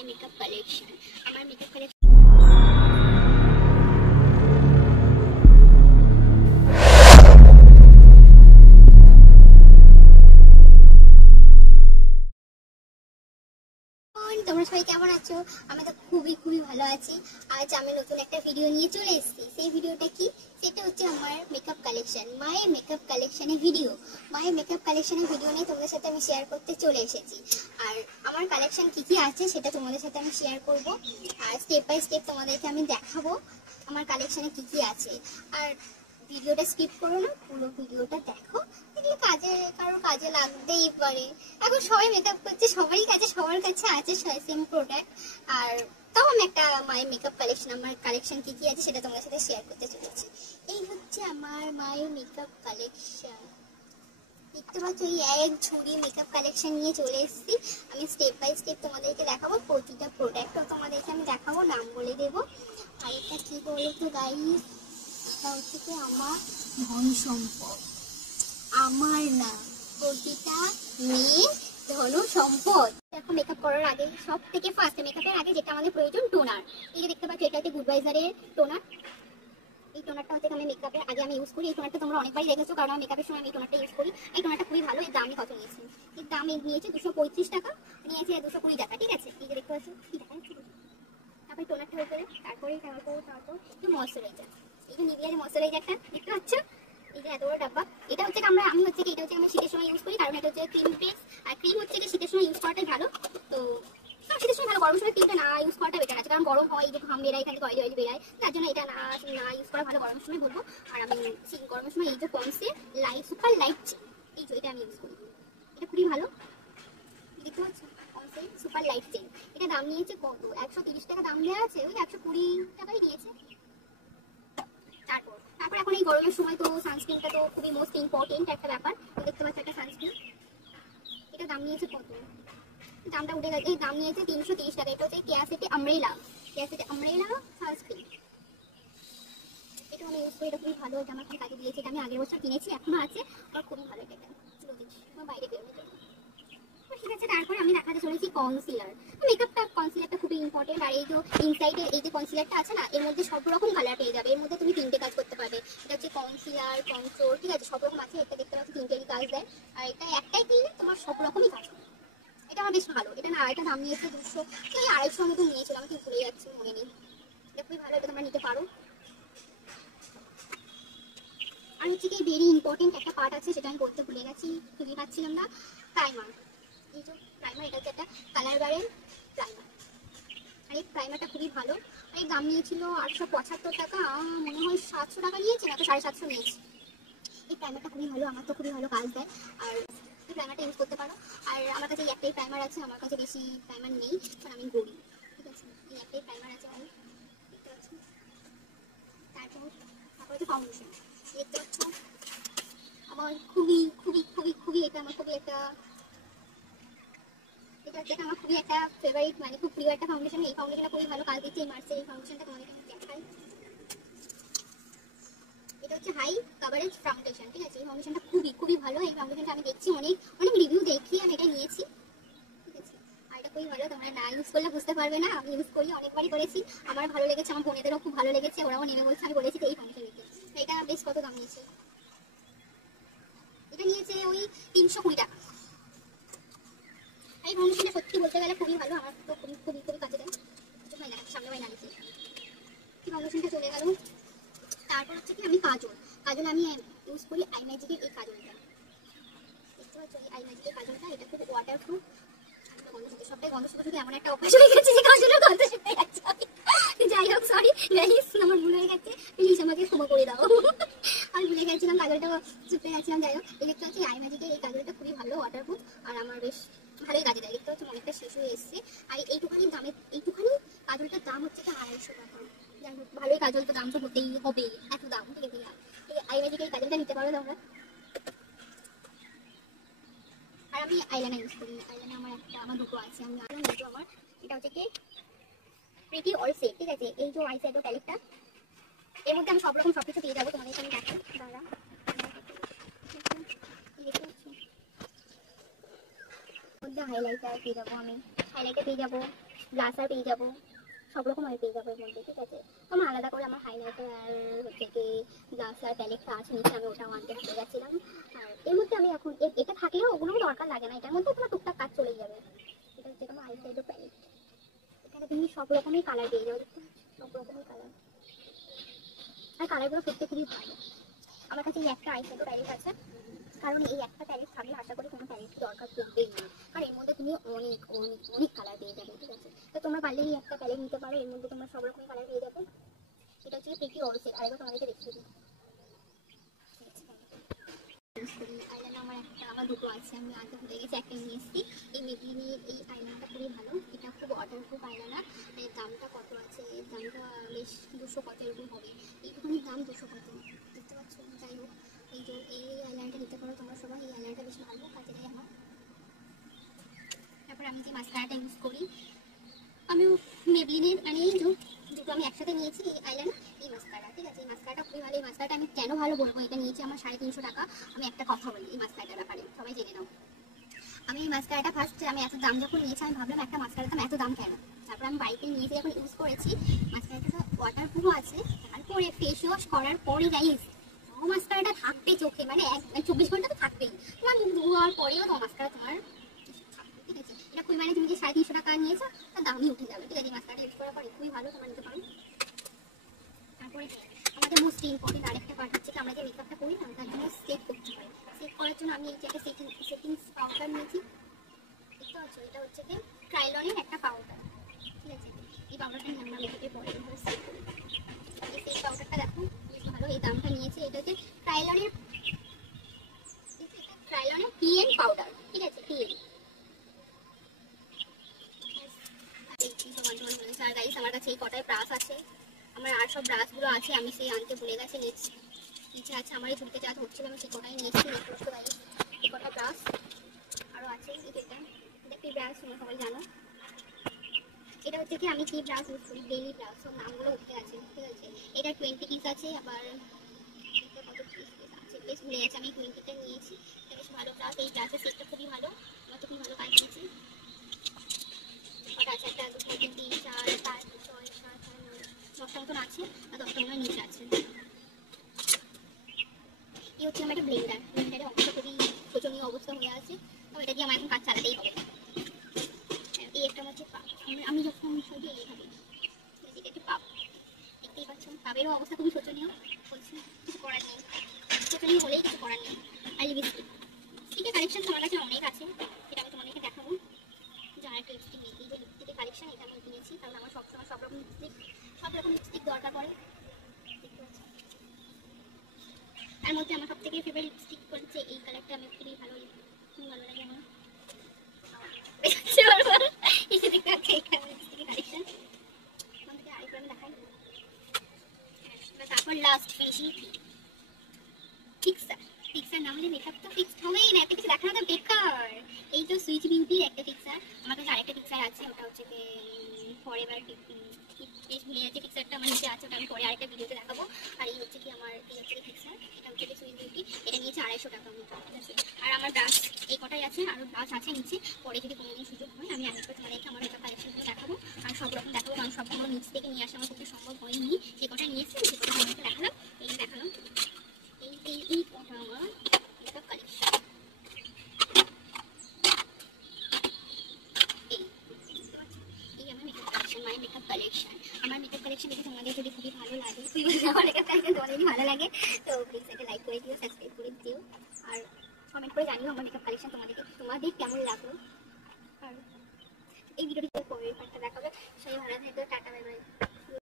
মাই makeup collection. আমার makeup collection তোমরা সবাই কেমন আছো? আমি তো খুবই ভালো আছি। আজ আমি নতুন একটা ভিডিও নিয়ে চলে এসেছি। সেই ভিডিওটা কি? সেটা হচ্ছে আমার মেকআপ কালেকশন, মায়ের মেকআপ কালেকশনের ভিডিও। মায়ের মেকআপ কালেকশনের ভিডিও নিয়ে তোমাদের সাথে আমি শেয়ার করতে চলে এসেছি। আর আমার কালেকশন কি আছে সেটা তোমাদের সাথে আমি শেয়ার করব। আর স্টেপ বাই স্টেপ তোমাদেরকে আমি দেখাবো আমার কালেকশনে কি আছে। আর ভিডিওটা স্কিপ করো না, পুরো ভিডিওটা দেখো। এগুলো কারোর কাজে লাগতেই পারে। এখন সবাই মেকআপ করছে, সবারই কাছে সবার কাছে আছে সেম প্রোডাক্ট। আর তাও আমি একটা মাই মেকআপ কালেকশন, আমার কালেকশন কি আছে সেটা তোমাদের সাথে শেয়ার করতে চলেছি। এই হচ্ছে আমার মাই মেকআপ কালেকশন। দেখতে পাচ্ছ এই এক ঝুড়ি মেকআপ কালেকশন নিয়ে চলে এসেছি। আমি স্টেপ বাই স্টেপ তোমাদেরকে দেখাবো, প্রতিটা প্রোডাক্টও তোমাদেরকে আমি দেখাবো, নাম বলে দেবো। আর এটা কি বলতো গাইস, হচ্ছে কি আমার ধন সম্পদ, আমার না, প্রতিটা মেয়ে ধন সম্পদ। দেখো মেকআপ করার আগে সব থেকে ফার্স্ট মেকআপের আগে যেটা আমাদের প্রয়োজন টোনার। এই যে দেখতে পাচ্ছ এটা হচ্ছে গুডভাইজারের টোনার। এই টোনারটা হচ্ছে আমি মেকআপের আগে আমি ইউজ করি। এই টোনারটা তোমরা অনেকবারই দেখেছো, কারণ আমি মেকআপের সময় আমি এই টোনারটা ইউজ করি। এই টোনারটা খুবই ভালো। এর দামই কত নিয়েছি? এর দাম নিয়েছে 235 টাকা, নিয়েছে 220 টাকা, ঠিক আছে? এই যে দেখতে পাচ্ছ কি দেখা যাচ্ছে, তারপরে টোনারটা হয়ে গেলে তারপরে একটু ময়শ্চারাইজার। এই যে নিভিয়ার ময়শ্চারাইজারটা দেখতে পাচ্ছ, এই যে এত বড় ডাব্বা। এটা হচ্ছে আমি হচ্ছে কি, এটা হচ্ছে আমি শীতের সময় ইউজ করি, কারণ এটা হচ্ছে ক্রিম বেস। আর ক্রিম হচ্ছে কি শীতের সময় ইউজ করাটাই ভালো। তো শীতের সময় ভালো, গরমের সময় ক্রিমটা না ইউজ করাটা বেটার আছে, কারণ গরম হয়, এই যে ঘাম বেরায়, এখান থেকে অয়েলি বেরায়, তার জন্য এটা না ইউজ করা ভালো গরমের সময় বলবো। আর আমি গরমের সময় এই যে পন্সে লাইট সুপার লাইট, এই যে এটা আমি ইউজ করি, এটা খুবই ভালো। দেখতে পাচ্ছ পন্সে সুপার লাইট চেন। এটা দাম নিয়েছে কত? 130 টাকা দাম দেওয়া আছে, ওই 120 টাকাই নিয়েছে। তারপর এখন এই গরমের সময় তো সানস্ক্রিনটা তো খুবই মোস্ট ইম্পর্টেন্ট একটা ব্যাপার। তো দেখতে পাচ্ছ একটা সানস্ক্রিন, এটা দাম নিয়েছে কত? দামটা উঠে গেছে, দাম নিয়েছে 330 টাকা। এটা হচ্ছে কেয়াসিটি আমব্রেলা সানস্ক্রিন। এটা আমি ইউজ করি, এটা খুবই ভালো। এটা আমার খুব কাজে দিয়েছে। এটা আমি আগের বছর কিনেছি, এখনো আছে, আর খুবই ভালো। এটা আমার বাইরে বেরোনোর জন্য ঠিক আছে। তারপর আমি দেখাতে চলেছি কনসিলার। মেকআপটা কনসিলারটা খুবই ইম্পর্টেন্ট। আর এই যে ইনসাইডে এই যে কনসিলারটা আছে না, এর মধ্যে সব রকম কালার পেয়ে যাবে। এর মধ্যে তুমি 3টে কাজ করতে পারবে। এটা হচ্ছে কনসিলার, কন্ট্রোল, ঠিক আছে? সব রকম আছে। এটা দেখতে পাচ্ছি 3টেরই কাজ দেয়। আর এটা একটাই কিনলে তোমার সব রকমই কাজ হবে। এটা আমার বেশ ভালো। এটা না, এটা দাম নিয়েছে 200 এই 250 মতো নিয়েছিল, আমি ঠিক ভুলে যাচ্ছি, মনে নেই। এটা খুবই ভালো, এটা তোমরা নিতে পারো। আর হচ্ছে কি ভেরি ইম্পর্টেন্ট একটা পার্ট আছে, সেটা আমি বলতে ভুলে গেছি, খুঁজে পাচ্ছিলাম না। প্রাইমার। এই যে প্রাইমার, এটা হচ্ছে একটা কালার বারের প্রাইমার। আর এই প্রাইমারটা খুবই ভালো। আর এই দাম নিয়েছিল 875 টাকা, মনে হয় 700 টাকা নিয়েছে, না তো 750 নিয়েছে। এই প্রাইমারটা খুবই ভালো, আমার তো খুবই ভালো কাজ দেয়। আর এই প্রাইমারটা ইউজ করতে পারো। আর আমার কাছে এই একটাই প্রাইমার আছে, আমার কাছে বেশি প্রাইমার নেই, কারণ আমি গরিব, ঠিক আছে? এই একটাই প্রাইমার আছে আমার, দেখতে পাচ্ছি। তারপর হচ্ছে ফাউন্ডেশন। দেখতে পাচ্ছ আমার খুবই এটা আমার খুবই একটা, এটা হচ্ছে আমার খুবই একটা ফেভারিট, মানে খুব প্রিয় একটা ফাউন্ডেশন। এই ফাউন্ডেশনটা খুবই ভালো কাজ দিচ্ছে। এই মার্সের এই ফাউন্ডেশনটা তোমাদেরকে আমি দেখাই। এটা হচ্ছে হাই কভারেজ ফাউন্ডেশন, ঠিক আছে? এই ফাউন্ডেশনটা খুবই ভালো। এই ফাউন্ডেশনটা আমি দেখছি অনেক রিভিউ দেখি, আমি এটা নিয়েছি, ঠিক আছে? আর এটা খুবই ভালো, তোমরা না ইউজ করলে বুঝতে পারবে না। আমি ইউজ করি, অনেকবারই করেছি, আমার ভালো লেগেছে, আমার বোনেদেরও খুব ভালো লেগেছে, ওরাও নেমে বলছে। আমি বলেছি এই ফাউন্ডেশন নিতে। এটা বেশ কত দাম নিয়েছে? এটা নিয়েছে ওই 320 টাকা। এই ফাউন্ডেশনটা সত্যি বলতে গেলে খুবই ভালো, আমার তো খুবই কাজে দেয়। সামনে ভাই নালিয়েছে কি ফাউন্ডেশনটা চলে গেল। তারপর হচ্ছে কি আমি কাজল আমি ইউজ করি আই ম্যাজিকের এই কাজলটা। দেখতে পাচ্ছ এই আই ম্যাজিকের কাজলটা, এটা খুব ওয়াটারপ্রুফ। সবটাই গন্ধ শুধু এমন একটা অভ্যাস হয়ে গেছে যে কাজলের গন্ধ শুনতে যাচ্ছে। যাই হোক, সরি গাইস, আমার ভুল হয়ে গেছে, প্লিজ আমাকে ক্ষমা করে দাও। আমি ভুলে গেছিলাম, কাজলটা চুপে গেছিলাম। যাই হোক, এই দেখতে পাচ্ছি আই ম্যাজিকের এই কাজলটা খুবই ভালো, ওয়াটারপ্রুফ, আর আমার বেশ ভালোই কাজে দেয়। দেখতে পাচ্ছি অনেকটা শেষ হয়ে এসছে। আর এইটুখানি কাজলটার দাম হচ্ছে 250 টাকা। যাই হোক, ভালোই কাজল, তো দাম তো হতেই হবে, এত দাম, ঠিক আছে? এই আই ম্যাজিকের এই কাজলটা নিতে পারো তোমরা। আর আমি আইলাইনার ইউজ করি। আইলাইনার আমার দুটো আছে, আমি আইলাইনার নিতে আমার এটা হচ্ছে কি প্রিটি অল সেট, ঠিক আছে? এই যে আই শ্যাডো প্যালেটটা, এর মধ্যে আমি সবকিছু পেয়ে যাবো। তোমাদের আমি দেখাই, দাঁড়া। মধ্যে হাইলাইটার পেয়ে যাবো, আমি হাইলাইটার পেয়ে যাবো, ব্লাসার পেয়ে যাবো, সব রকম আমি পেয়ে যাবো এর মধ্যে, ঠিক আছে। তো আমার আলাদা করে আমার হাইলাইটার আর হচ্ছে কি ব্লাসার প্যালেটটা আছে নিচে, আমি ওটাও আনতে ভুলে গেছিলাম। আর এর মধ্যে আমি এখন এটা থাকলেও ওগুলো দরকার লাগে না, এটার মধ্যে তোমার টুকটাক কাজ চলে যাবে। এটা হচ্ছে তোমার আইশ্যাডো প্যালেট, এখানে তুমি সব রকমের কালার পেয়ে যাবে, দেখতে পাচ্ছ? সব রকমের কালার, আর কালারগুলো সত্যি খুবই ভালো। আমার কাছে এই একটা আইশ্যাডো প্যালেট আছে, কারণ এই একটা প্যালেট থাকলে আশা করি কোনো প্যালেট দরকার পড়বেই না, কারণ এর মধ্যে তুমি অনেক অনেক অনেক কালার পেয়ে যাবে, ঠিক আছে। তো তোমরা পারলে এই একটা প্যালেট নিতে পারো, এর মধ্যে তোমরা সব রকমের কালার পেয়ে যাবে। এটা হচ্ছে প্রিটি অরসেট, আরেকবার তোমাদেরকে দেখিয়ে দিই। আমার দুটো আছে, আমি আগে ভুলে গেছি, একটা নিয়ে এসেছি। এই মেবলিনের এই আইলাইনারটা খুবই ভালো, এটা খুব ওয়াটারপ্রুফ আইলাইনার। এর দামটা কত আছে, এর দামটা বেশ 200 কত এরকম হবে, এইটুকুনির দাম 200 কত, দেখতে পাচ্ছ। যাই হোক, এই যে এই আইলাইনারটা নিতে পারো তোমরা সবাই, এই আইলাইনারটা বেশ ভালো কাজে দেয় আমার। তারপর আমি যে মাস্কারাটা ইউজ করি, আমি মেবলিনের মানে এই দুটো আমি একসাথে নিয়েছি, এই আইলাইনার এই মাস্কারা, ঠিক আছে। এই মাস্কারাটা খুবই ভালো। এই মাস্কারাটা আমি কেন ভালো বলবো, এটা নিয়েছি আমার 350 টাকা। আমি একটা কথা বলি এই মাস্কারাটার ব্যাপারে, সবাই জেনে নাও। আমি এই মাস্কারাটা ফার্স্ট আমি এত দাম যখন নিয়েছি, আমি ভাবলাম একটা মাস্কারার দাম এত দাম কেন। তারপর আমি বাড়িতে নিয়েছি, যখন ইউজ করেছি, মাস্কারাটা ওয়াটারপ্রুফ আছে। তারপরে ফেস ওয়াশ করার পরে গাইস ও মাস্কারাটা থাকবে চোখে, মানে 24 ঘন্টা তো থাকবেই, তোমার মুখ ধোয়ার পরেও তো মাস্কারা তোমার, ঠিক আছে। এটা খুবই মানে তুমি যে 350 টাকা নিয়েছো তার দামই উঠে যাবে, ঠিক আছে। মাস্কারাটা ইউজ করার পরে খুবই ভালো, তোমরা নিতে পারো। তারপরে আমাদের মোস্ট ইম্পর্টেন্ট আরেকটা পার্ট হচ্ছে, আমরা যে মেকআপটা করি না, তার জন্য সেট করতে হয়। সেট করার জন্য আমি এই যে একটা সেটিংস পাউডার নিয়েছি, দেখতে পাচ্ছ। এটা হচ্ছে কি ক্রাইলনের একটা পাউডার, ঠিক আছে। এই পাউডারটা নিয়ে আমরা মেকআপে পরে এইভাবে সেট করি। এই সেট পাউডারটা দেখো বেশ ভালো, এই দামটা নিয়েছে। এটা হচ্ছে ক্রাইলনের পিএন পাউডার, ঠিক আছে, পিএন। আর গাইস আমার কাছে এই কটায় ব্রাশ আছে, আমার আর সব ব্রাশগুলো আছে, আমি সেই আনতে ভুলে গেছি। নিচে আছে আমার এই ঝুড়িতে যা ধরছিল আমি সেই কটাই নিয়েছি। এই কটা ব্রাশ আরও আছে। এটা কি ব্রাশ তোমরা সবাই জানো, এটা হচ্ছে কি আমি কি ব্রাশ ইউজ করি, ডেইলি ব্রাশ, সব নামগুলো উঠে আছে, ঠিক আছে। এটা 20 পিস আছে, আবার কত পিস আছে বেশ ভুলে গেছে, আমি 20টা নিয়েছি। এটা বেশ ভালো ব্রাশ, এই ব্রাশের সেটটা খুবই ভালো, আমার তো খুবই ভালো কাজ দিয়েছি। কটা আছে, 1 2 3 4 5 6 7 8 9 10টা মতন আছে, আর 10টা মনে নিচে আছে। এই হচ্ছে আমার একটা ব্লেন্ডারের অবস্থা খুবই শোচনীয় অবস্থা হয়ে আছে, তো এটা দিয়ে আমার এখন কাজ চালাতেই হবে। এই একটা হচ্ছে পাপ, আমি যখন সবই এইভাবে, এটা একটা পাপ, দেখতেই পাচ্ছ। পাপেরও অবস্থা খুবই শোচনীয়, বলছি কিছু করার নেই, শোচনীয় হলেই কিছু করার নেই। আর লিপস্টিক, লিপস্টিকের কালেকশন তোমার কাছে অনেক আছে, সেটা আমি তোমাদেরকে দেখাবো। যার একটা লিপস্টিক নেই, এই যে লিপস্টিকের কালেকশন, এটা আমি কিনেছি, কারণ আমার সবসময় সব রকম লিপস্টিক দরকার পড়ে, দেখতে পাচ্ছি। তার মধ্যে আমার সব থেকে ফেভারিট লিপস্টিক হচ্ছে এই কালারটা, আমি খুবই ভালো লাগে আমার। তারপর লাস্ট ফিনিশিং ফিক্সার না হলে মেকআপ তো ফিক্সড হবেই না, একটা কিছু দেখানো তো বেকার। এই তো সুইচ বিউটির একটা ফিক্সার, আমার কাছে আরেকটা ফিক্সার আছে, ওটা হচ্ছে ফরএভার, বেশ ভুলে যাচ্ছে ফিক্সারটা, আমার নিচে আছে, ওটা আমি পরে আরেকটা ভিডিওতে দেখাবো। আর এই হচ্ছে কি আমার এই হচ্ছে ফিক্সার, এটা হচ্ছে সুইচ বিউটি, এটা নিয়েছে 250 টাকা মতো, ঠিক আছে। আর আমার ব্রাশ এই কটাই আছে, আরও ব্রাশ আছে নিচে, পরে যদি কোনোদিন সুযোগ হয় আমি আরেকবার তোমাদেরকে আমার মেকআপ কালেকশনগুলো দেখাবো, আর সব রকম দেখাবো, কারণ সবগুলো নিচ থেকে নিয়ে আসা আমার পক্ষে সম্ভব হয়নি। যে কটা নিয়েছি সে কটা তোমাদেরকে দেখালাম, এই দেখালাম। এই কটা আমার মেকআপ কালেকশন। আমার মেকআপ কালেকশন দেখে তোমাদের যদি খুবই ভালো লাগে, আমার মেকআপ কালেকশন তোমাদের ভালো লাগে, তো প্লিজ একটা লাইক করে দিও, সাবস্ক্রাইব করে দিও, আর কমেন্ট করে জানিও আমার মেকআপ কালেকশন তোমাদের কেমন লাগলো। আর এই ভিডিওটি পরের পার্টটা দেখাবে, সবাই ভালো থাকবে।